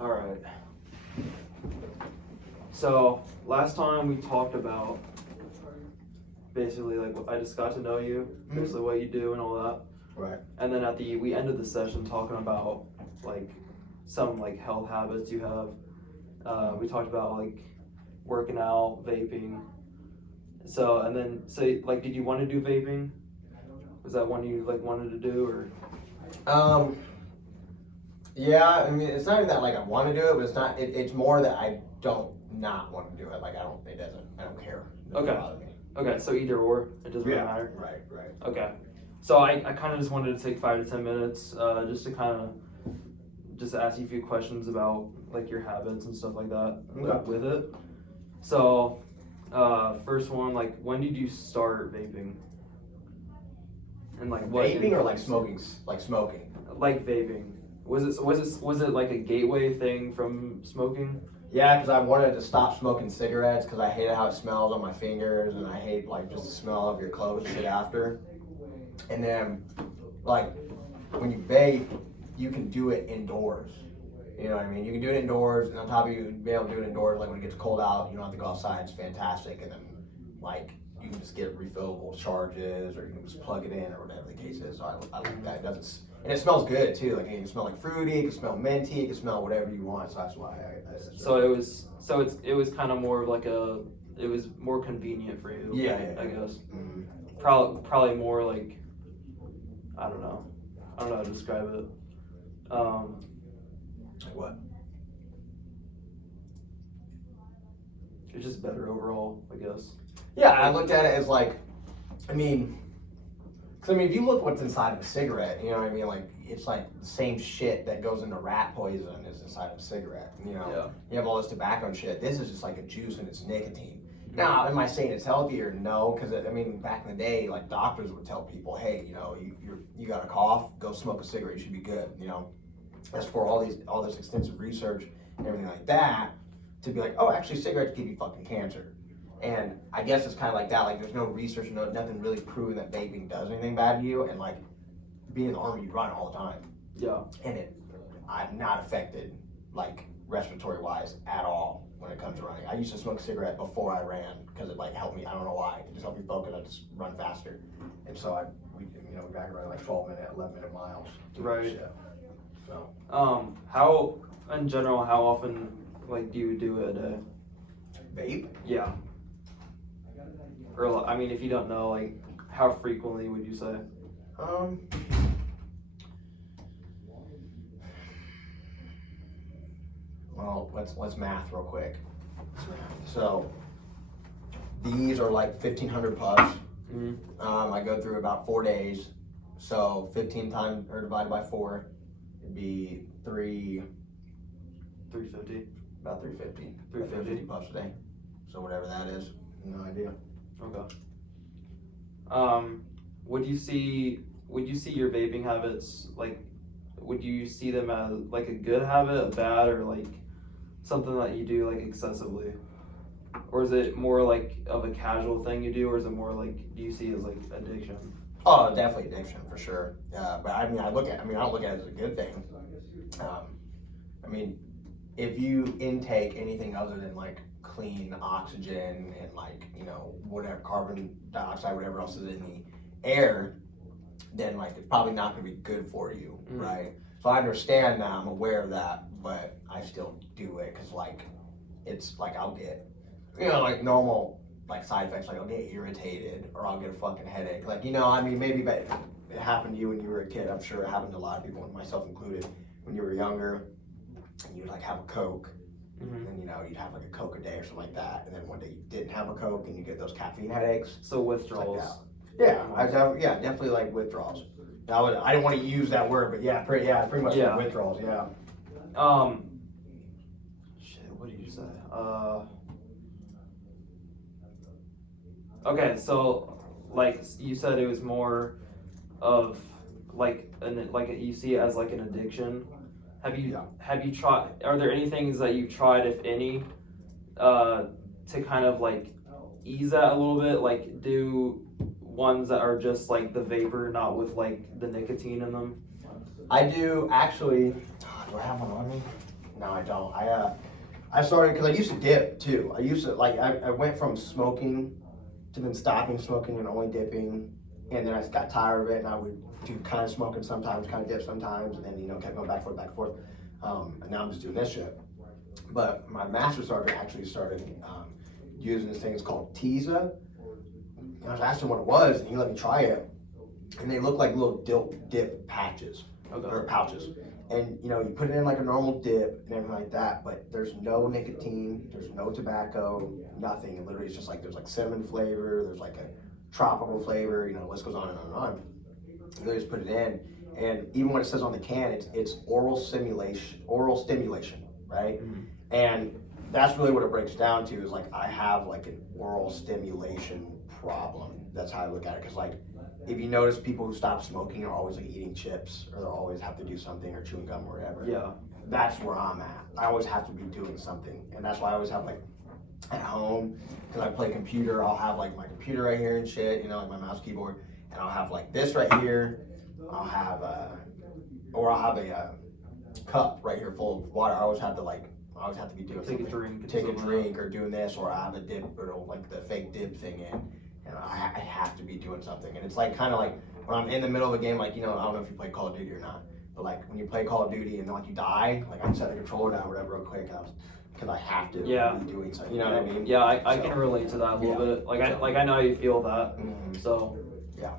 All right. So last time we talked about basically like I just got to know you, basically what you do and all that. Right. And then we ended the session talking about like some like health habits you have. We talked about like working out, vaping. So like, did you want to do vaping? Was that one you like wanted to do or? Yeah, I mean, it's not even that like I want to do it, but it's not. It's more that I don't not want to do it. Like I don't. It doesn't. I don't care. It doesn't bother me. Okay, so either or, it doesn't really matter. Right. Okay, so I kind of just wanted to take 5 to 10 minutes, just to kind of just ask you a few questions about like your habits and stuff like that with it. So, first one, like, when did you start vaping? And like what? Vaping or like smoking? Like smoking. Like vaping. Was it like a gateway thing from smoking? Yeah, because I wanted to stop smoking cigarettes because I hated how it smells on my fingers, and I hate like just the smell of your clothes shit after. And then, like, when you vape, you can do it indoors. You know what I mean? You can do it indoors, and on top of you be able to do it indoors, like when it gets cold out, you don't have to go outside. It's fantastic, and then like you can just get refillable charges, or you can just plug it in, or whatever the case is. So I like that. It doesn't. And it smells good too. Like it can smell like fruity, it can smell minty, it can smell whatever you want. So that's why it was kind of more of like it was more convenient for you. Yeah. I guess. Mm-hmm. Probably more like I don't know how to describe it. What? It's just better overall, I guess. Yeah, I looked at it as like, I mean, because I mean, if you look what's inside of a cigarette, you know what I mean? Like, it's like the same shit that goes into rat poison is inside of a cigarette. You know, You have all this tobacco and shit. This is just like a juice and it's nicotine. Now, am I saying it's healthier? No, because I mean, back in the day, like doctors would tell people, hey, you know, you got a cough, go smoke a cigarette, you should be good. You know, as for all this extensive research and everything like that, to be like, oh, actually, cigarettes give you fucking cancer. And I guess it's kind of like that. Like, there's no research, nothing really proving that vaping does anything bad to you. And like, being in the army, you run all the time. Yeah. And I'm not affected, like respiratory wise, at all when it comes to running. I used to smoke a cigarette before I ran because it like helped me. I don't know why. It just helped me focus. I just run faster. And so we back around like 11-minute miles. Right. Shit. So. How in general? How often like do you do it a day? Vape? Yeah. Or I mean, if you don't know, like, how frequently would you say? Well, let's math real quick. So these are like 1,500 puffs. Mm-hmm. I go through about 4 days. So 15 times or divided by 4, it'd be 350. About 350. 350 puffs a day. So whatever that is, no idea. Okay. Would you see your vaping habits, like, would you see them as like a good habit, a bad, or like something that you do like excessively? Or is it more like of a casual thing you do, or is it more like, do you see it as like addiction? Oh, definitely addiction for sure. But I mean, I don't look at it as a good thing. I mean, if you intake anything other than like clean oxygen and like, you know, whatever carbon dioxide, whatever else is in the air, then like it's probably not going to be good for you, right? So I understand that, I'm aware of that, but I still do it because like it's like I'll get, you know, like normal like side effects, like I'll get irritated or I'll get a fucking headache. Like, you know, I mean, maybe it happened to you when you were a kid. I'm sure it happened to a lot of people, myself included, when you were younger, and you'd like have a Coke. And then, you know, you'd have like a Coke a day or something like that. And then one day you didn't have a Coke and you get those caffeine headaches. So withdrawals. Like definitely like withdrawals. I didn't want to use that word, but pretty much like withdrawals, yeah. Shit, what did you say? Okay, so like you said, it was more of like you see it as like an addiction. Have you tried? Are there any things that you've tried, if any, to kind of like ease that a little bit? Like do ones that are just like the vapor, not with like the nicotine in them? I do actually. Do I have one on me? No, I don't. I started because I used to dip too. I used to I went from smoking to then stopping smoking and only dipping, and then I just got tired of it, and I would do kind of smoking sometimes, kind of dip sometimes, and then kept going back and forth. And now I'm just doing this shit. But my master sergeant actually started using this thing. It's called Teza. And I was asking what it was, and he let me try it. And they look like little dip patches or pouches. And you put it in like a normal dip and everything like that, but there's no nicotine, there's no tobacco, nothing. And literally it's just like there's like cinnamon flavor, there's like a tropical flavor, the list goes on and on and on. And they just put it in, and even when it says on the can, it's oral stimulation, right? Mm-hmm. And that's really what it breaks down to is like I have like an oral stimulation problem. That's how I look at it. Because like if you notice, people who stop smoking are always like eating chips, or they'll always have to do something, or chewing gum or whatever. Yeah. That's where I'm at. I always have to be doing something, and that's why I always have like at home, because I play computer, I'll have like my computer right here and shit, like my mouse keyboard, and I'll have like this right here. I'll have a cup right here full of water. I always have to be doing Take something. a Take a drink or doing this, or I have a dip, or like the fake dip thing in, and I have to be doing something. And it's like kind of like when I'm in the middle of a game, like I don't know if you play Call of Duty or not, but like when you play Call of Duty and then like you die, like I set the controller down or whatever real quick, because I have to be doing something. You know what I mean? Yeah, I can relate to that a little bit. Like I know how you feel that. Mm-hmm. So yeah,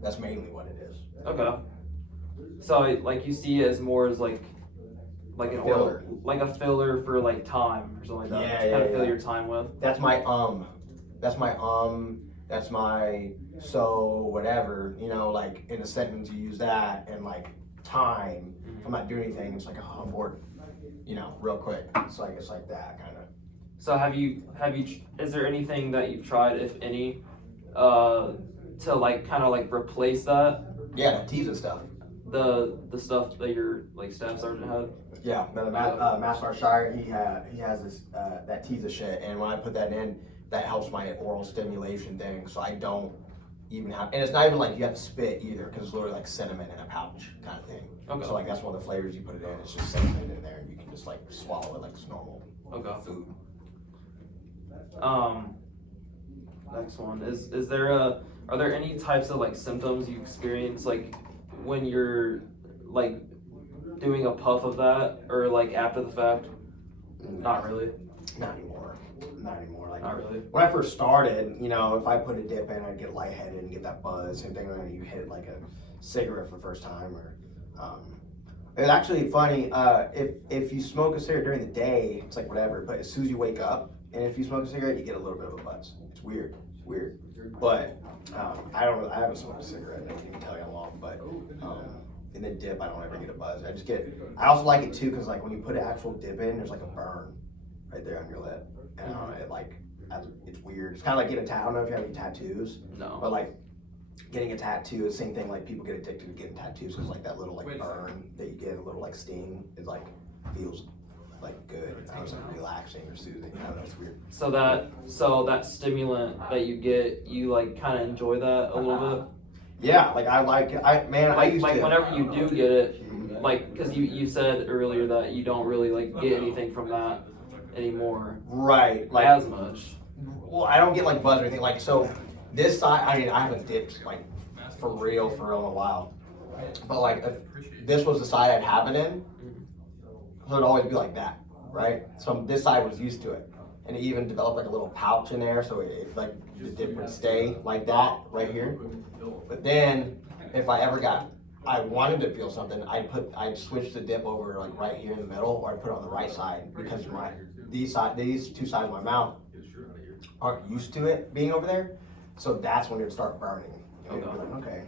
that's mainly what it is. Okay. So like you see it as more as like an Filler. like a filler for like time or something like that. Yeah, to kind of fill yeah. your time with. That's my that's my so whatever, like in a sentence you use that, and like time. If I'm not doing anything, it's like, oh, I'm bored, real quick. It's like that kind of. So have you is there anything that you've tried, if any, to like kind of like replace that? Yeah, the Teza stuff. The stuff that your like staff sergeant had? Yeah, Master Shire, he has this that Teza shit, and when I put that in, that helps my oral stimulation thing, so I don't even have, and it's not even like you have to spit either, because it's literally like cinnamon in a pouch kind of thing. Okay. So like that's one of the flavors you put it in. It's just cinnamon in there, and you can just like swallow it like it's normal food. Next one is there are there any types of like symptoms you experience like when you're like doing a puff of that, or like after the fact? Not really. Not anymore. Like Not really. when I first started, if I put a dip in, I'd get lightheaded and get that buzz. Same thing when you hit like a cigarette for the first time, or it's actually funny. If you smoke a cigarette during the day, it's like whatever. But as soon as you wake up, and if you smoke a cigarette, you get a little bit of a buzz. It's weird. But I haven't smoked a cigarette. I can't even tell you how long. But in the dip, I don't ever get a buzz. I also like it too, because like when you put an actual dip in, there's like a burn right there on your lip, and it's weird. It's kind of like getting a tattoo. I don't know if you have any tattoos. No. But like getting a tattoo is the same thing. Like people get addicted to getting tattoos because like that little like burn that you get, a little like sting, it like feels like good. It's like relaxing or soothing. I don't know. It's weird. So that stimulant that you get, you like kind of enjoy that a little bit. Yeah, like I used like to. whenever you do get it, like because you said earlier that you don't really like get anything from that anymore. Right. Like as much. Well, I don't get like buzz or anything. Like so, this side. I mean, I haven't dipped like for real in a while. But like, if this was the side I'd have it in, so it'd always be like that, right? So this side was used to it, and it even developed like a little pouch in there, so it like the dip would stay like that right here. But then, if I wanted to feel something, I'd switch the dip over like right here in the middle, or I'd put it on the right side, because these two sides of my mouth aren't used to it being over there, so that's when it would start burning. And it'd be like, okay,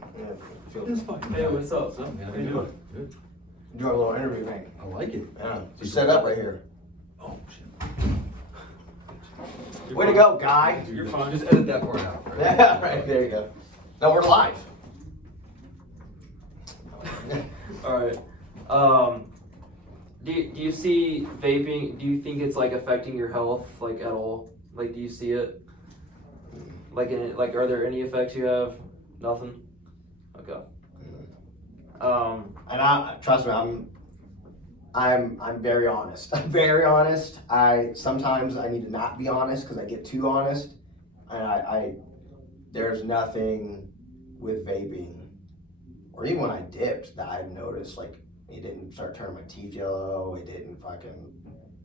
It's fine. Hey, what's up, son? How you doing? Good. Do a little interview thing. I like it. Yeah. Just set up right here. Oh shit. Way to go, guy. You're fine. Just edit that part out. Right? Yeah, right, there you go. No, we're live. All right. Do you see vaping? Do you think it's like affecting your health like at all? Like, do you see it? Like, are there any effects you have? Nothing. Okay. And trust me, I'm very honest. I'm very honest. Sometimes I need to not be honest because I get too honest, and I there's nothing with vaping, or even when I dipped, that I've noticed like it didn't start turning my teeth yellow. It didn't fucking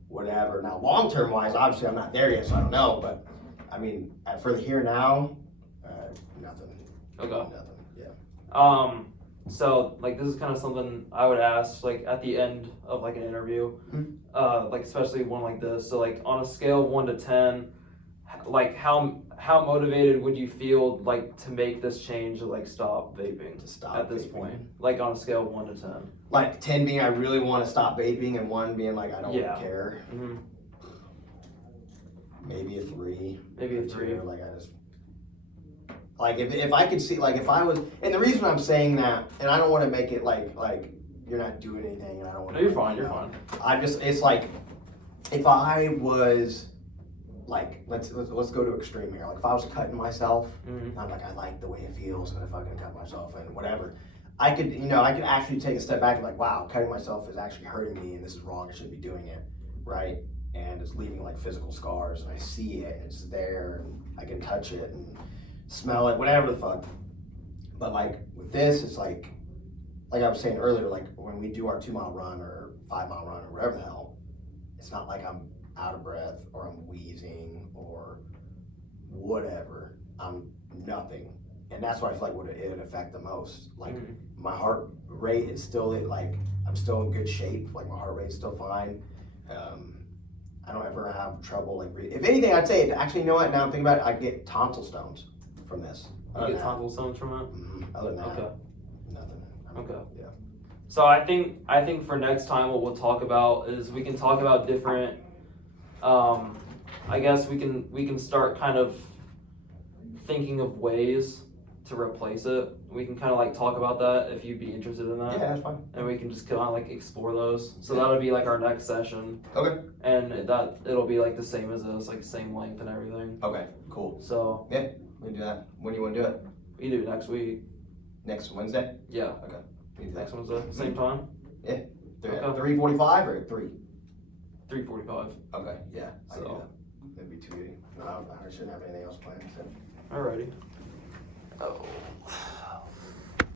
whatever. Now long term wise, obviously I'm not there yet, so I don't know. But I mean, for the here now, nothing. Okay. Nothing. Yeah. So like this is kind of something I would ask like at the end of like an interview, like especially one like this. So like on a scale of 1 to 10, like how motivated would you feel like to make this change to like stop vaping To stop at this vaping. point? Like on a scale of 1 to 10. Like 10 being I really want to stop vaping, and 1 being like I don't Yeah. care. Mm-hmm. Maybe a 3. Maybe a or 3. 2, like I just like if I could see like if I was, and the reason I'm saying that, and I don't want to make it like you're not doing anything, and I don't want No, you're fine. You're fine. I just it's like if I was like let's go to extreme here. Like if I was cutting myself, Mm-hmm. I'm like I like the way it feels, and if I can cut myself and whatever. I could actually take a step back and like, wow, cutting myself is actually hurting me, and this is wrong. I shouldn't be doing it, right? And it's leaving like physical scars, and I see it, and it's there, and I can touch it and smell it, whatever the fuck. But like with this, it's like I was saying earlier, like when we do our 2-mile run or 5-mile run or whatever the hell, it's not like I'm out of breath or I'm wheezing or whatever. I'm nothing. And that's what I feel like it would affect the most. Like my heart rate is still like I'm still in good shape. Like my heart rate's still fine. I don't ever have trouble like breathing. If anything, I'd say actually, you know what? Now I'm thinking about it, I get tonsil stones from this. You get tonsil stones from it? Other than that, Okay. nothing. Okay. Yeah. So I think for next time what we'll talk about is we can talk about different I guess we can start kind of thinking of ways to replace it. We can kind of like talk about that if you'd be interested in that. Yeah, that's fine. And we can just kind of like explore those. So Yeah. that'll be like our next session. Okay. And it'll be like the same as this, like same length and everything. Okay, cool. So We can do that. When do you want to do it? we do it next week. Next Wednesday? Yeah. We can do that. Next Wednesday, same time. 3:45 or 3? 3:45. Okay, yeah. I can do So. that. That'd be too easy. No, I shouldn't have anything else planned. So. Alrighty. Oh.